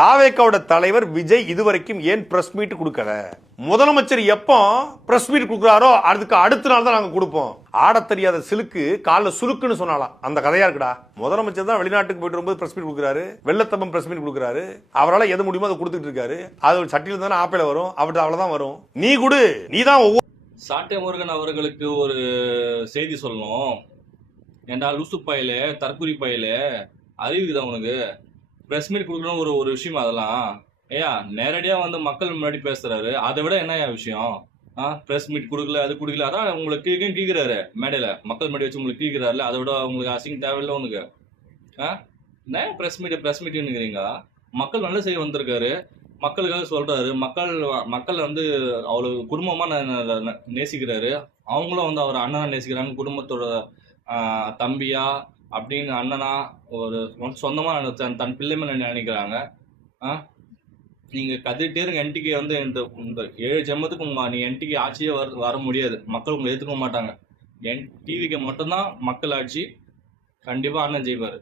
தாவேக்காவோட தலைவர் விஜய் இதுவரைக்கும் ஏன் பிரஸ் மீட் கொடுக்கல? முதலமைச்சர் எப்போ பிரஸ் மீட் கொடுக்குறாரோ அதுக்கு அடுத்த நாள் தான் நாங்க கொடுப்போம். ஆட தெரியாத சிலுக்கு கால சுலுக்குன்னு சொன்னாலாம், அந்த கதையா இருக்குடா. முதலமைச்சர் தான் வெளிநாட்டுக்கு போயிட்டு வரும்போது பிரஸ் மீட் கொடுக்குறாரு, வெள்ளத்தம்பம் பிரஸ் மீட் கொடுக்குறாரு. அவரால் எது முடியுமோ அதை கொடுத்துட்டு இருக்காரு. அது ஒரு சட்டியில் தானே ஆப்பையில வரும், அவர்கிட்ட அவ்வளவுதான் வரும். நீ கொடு, நீ தான் சாட்டை முருகன் அவர்களுக்கு ஒரு செய்தி சொல்லணும். ஏண்டா லூசு பயில, தற்குறி பயில, அறிவுக்குதான் உனக்கு பிரஸ் மீட் கொடுக்கணும் ஒரு விஷயம். அதெல்லாம் ஏயா நேரடியா வந்து மக்கள் முன்னாடி பேசுறாரு, அதை விட என்ன விஷயம்? பிரஸ் மீட் கொடுக்கல, அது கொடுக்கல, அதான் உங்களுக்கு கீழ்கிறாரு மேடையில, மக்கள் முன்னாடி வச்சு உங்களுக்கு கீழ்கிறாருல, அதை விட உங்களுக்கு அசிங்க தேவையில்லை உனக்கு. என்ன பிரஸ் மீட்னுங்கிறீங்க? மக்கள் நல்ல செய்ய வந்திருக்காரு, மக்களுக்காக சொல்றாரு, மக்கள் வந்து அவ்வளவு குடும்பமா நேசிக்கிறாரு, அவங்களும் வந்து அவர் அண்ணனா நேசிக்கிறாங்க, குடும்பத்தோட தம்பியா அப்படின்னு அண்ணனா ஒரு சொந்தமா தன் பிள்ளைமை நினைக்கிறாங்க. நீங்க கத்திட்டே இருங்க, என்டிகே வந்து இந்த 7 ஜென்மத்துக்கு நீ என்டிகே ஆட்சியே வர முடியாது, மக்கள் உங்களை ஏத்துக்க மாட்டாங்க. டிவிக்கு மட்டும்தான் மக்கள் ஆட்சி, கண்டிப்பா அண்ணன் ஜெயிப்பாரு.